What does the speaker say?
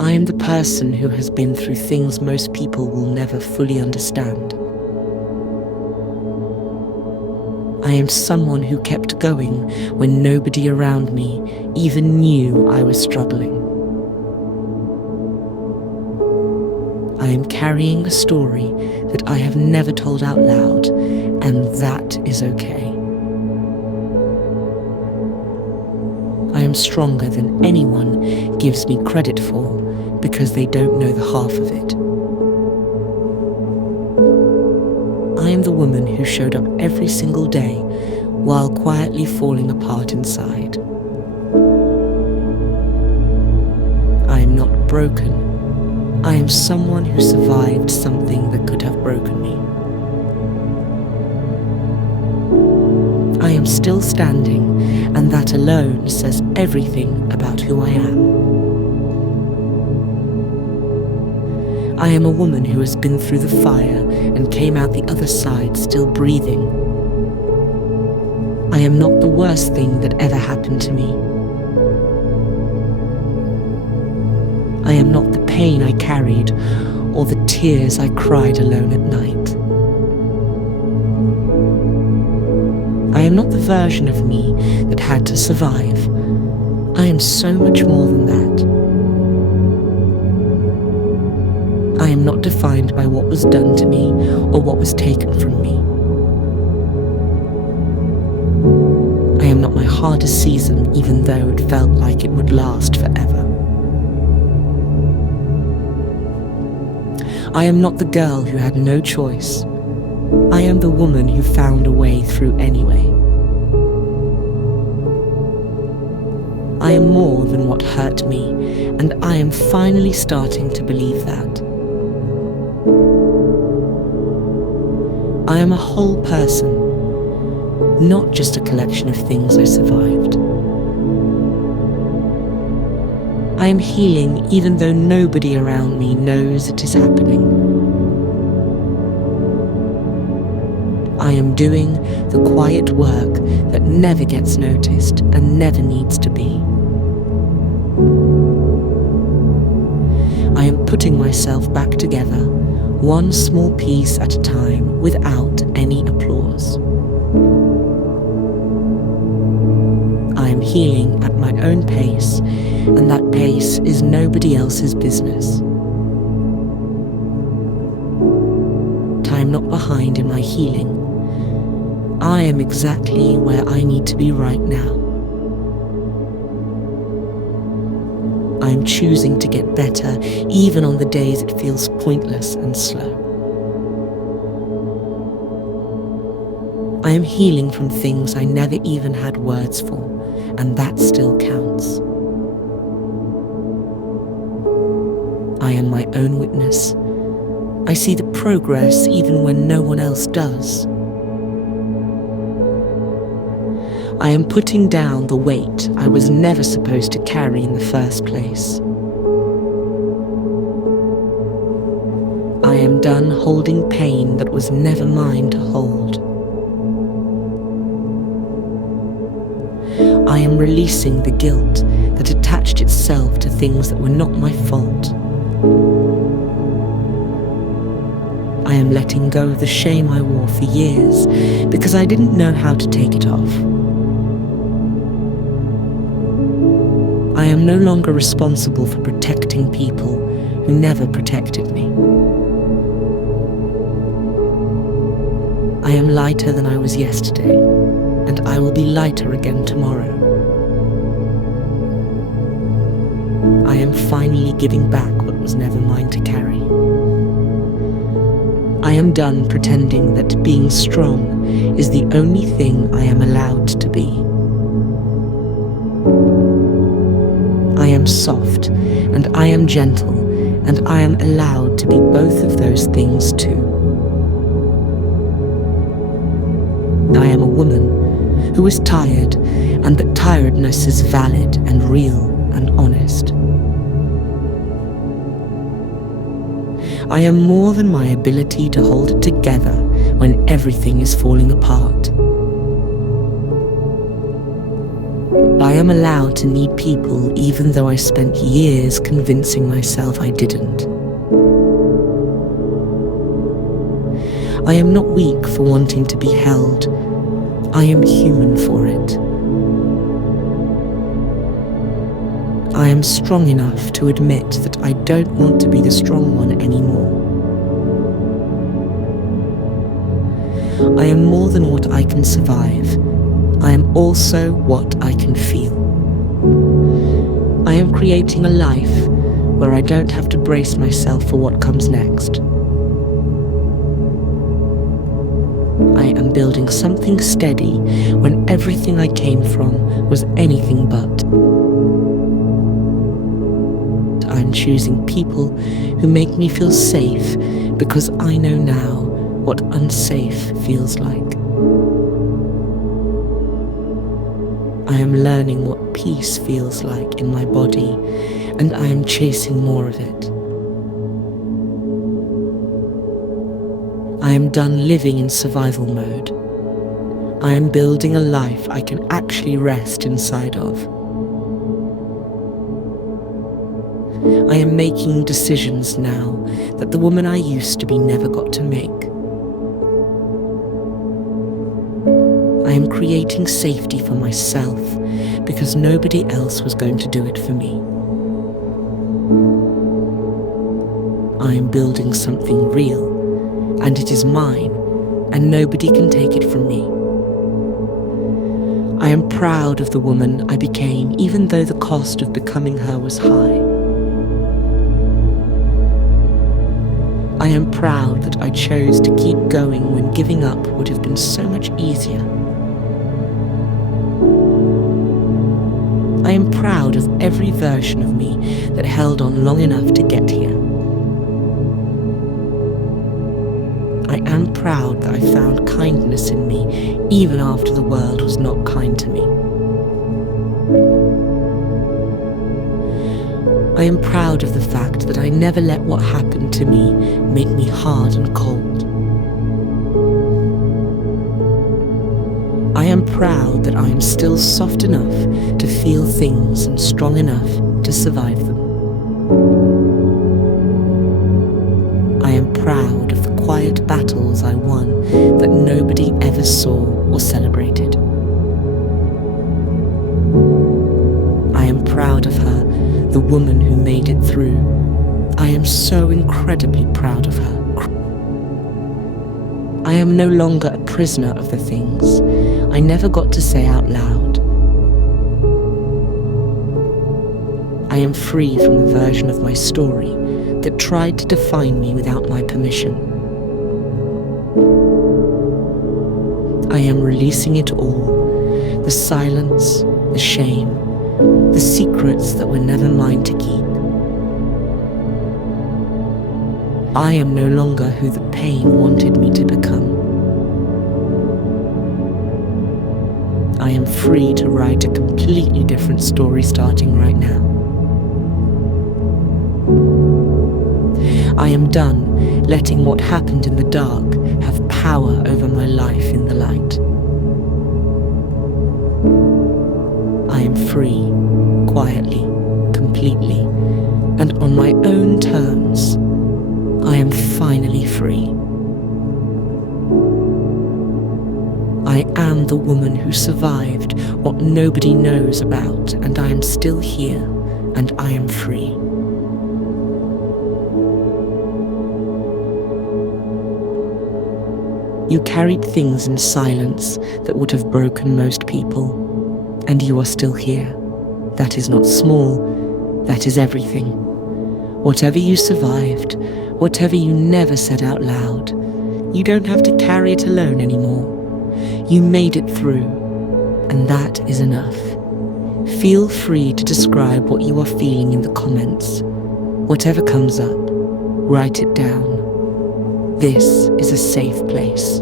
I am the person who has been through things most people will never fully understand. I am someone who kept going when nobody around me even knew I was struggling. I am carrying a story that I have never told out loud, and that is okay. I am stronger than anyone gives me credit for because they don't know the half of it. I am the woman who showed up every single day while quietly falling apart inside. I am not broken. I am someone who survived something that could have broken me. I am still standing, and that alone says everything about who I am. I am a woman who has been through the fire and came out the other side still breathing. I am not the worst thing that ever happened to me. I am not the pain I carried or the tears I cried alone at night. I am not the version of me that had to survive. I am so much more than that. I am not defined by what was done to me or what was taken from me. I am not my hardest season, even though it felt like it would last forever. I am not the girl who had no choice. I am the woman who found a way through anyway. I am more than what hurt me, and I am finally starting to believe that. I am a whole person, not just a collection of things I survived. I am healing even though nobody around me knows it is happening. I am doing the quiet work that never gets noticed and never needs to be. I am putting myself back together, one small piece at a time, without any applause. I am healing at my own pace, and that pace is nobody else's business. I am not behind in my healing. I am exactly where I need to be right now. I am choosing to get better, even on the days it feels pointless and slow. I am healing from things I never even had words for, and that still counts. I am my own witness. I see the progress even when no one else does. I am putting down the weight I was never supposed to carry in the first place. I am done holding pain that was never mine to hold. I am releasing the guilt that attached itself to things that were not my fault. I am letting go of the shame I wore for years because I didn't know how to take it off. I am no longer responsible for protecting people who never protected me. I am lighter than I was yesterday, and I will be lighter again tomorrow. I am finally giving back what was never mine to carry. I am done pretending that being strong is the only thing I am allowed to be. I am soft, and I am gentle, and I am allowed to be both of those things too. I am a woman who is tired, and that tiredness is valid and real and honest. I am more than my ability to hold it together when everything is falling apart. I am allowed to need people even though I spent years convincing myself I didn't. I am not weak for wanting to be held. I am human for it. I am strong enough to admit that I don't want to be the strong one anymore. I am more than what I can survive. I am also what I can feel. I am creating a life where I don't have to brace myself for what comes next. I am building something steady when everything I came from was anything but. I am choosing people who make me feel safe because I know now what unsafe feels like. I am learning what peace feels like in my body, and I am chasing more of it. I am done living in survival mode. I am building a life I can actually rest inside of. I am making decisions now that the woman I used to be never got to make. I am creating safety for myself because nobody else was going to do it for me. I am building something real, and it is mine, and nobody can take it from me. I am proud of the woman I became, even though the cost of becoming her was high. I am proud that I chose to keep going when giving up would have been so much easier. I am proud of every version of me that held on long enough to get here. I am proud that I found kindness in me even after the world was not kind to me. I am proud of the fact that I never let what happened to me make me hard and cold. I am proud that I am still soft enough to feel things and strong enough to survive them. I am proud of the quiet battles I won that nobody ever saw or celebrated. I am proud of her, the woman who made it through. I am so incredibly proud of her. I am no longer a prisoner of the things I never got to say out loud. I am free from the version of my story that tried to define me without my permission. I am releasing it all, the silence, the shame, the secrets that were never mine to keep. I am no longer who the pain wanted me to become. I am free to write a completely different story starting right now. I am done letting what happened in the dark have power over my life in the light. I am free, quietly, completely, and on my own terms. I am finally free. I am the woman who survived what nobody knows about, and I am still here, and I am free. You carried things in silence that would have broken most people, and you are still here. That is not small, that is everything. Whatever you survived, whatever you never said out loud, you don't have to carry it alone anymore. You made it through, and that is enough. Feel free to describe what you are feeling in the comments. Whatever comes up, write it down. This is a safe place.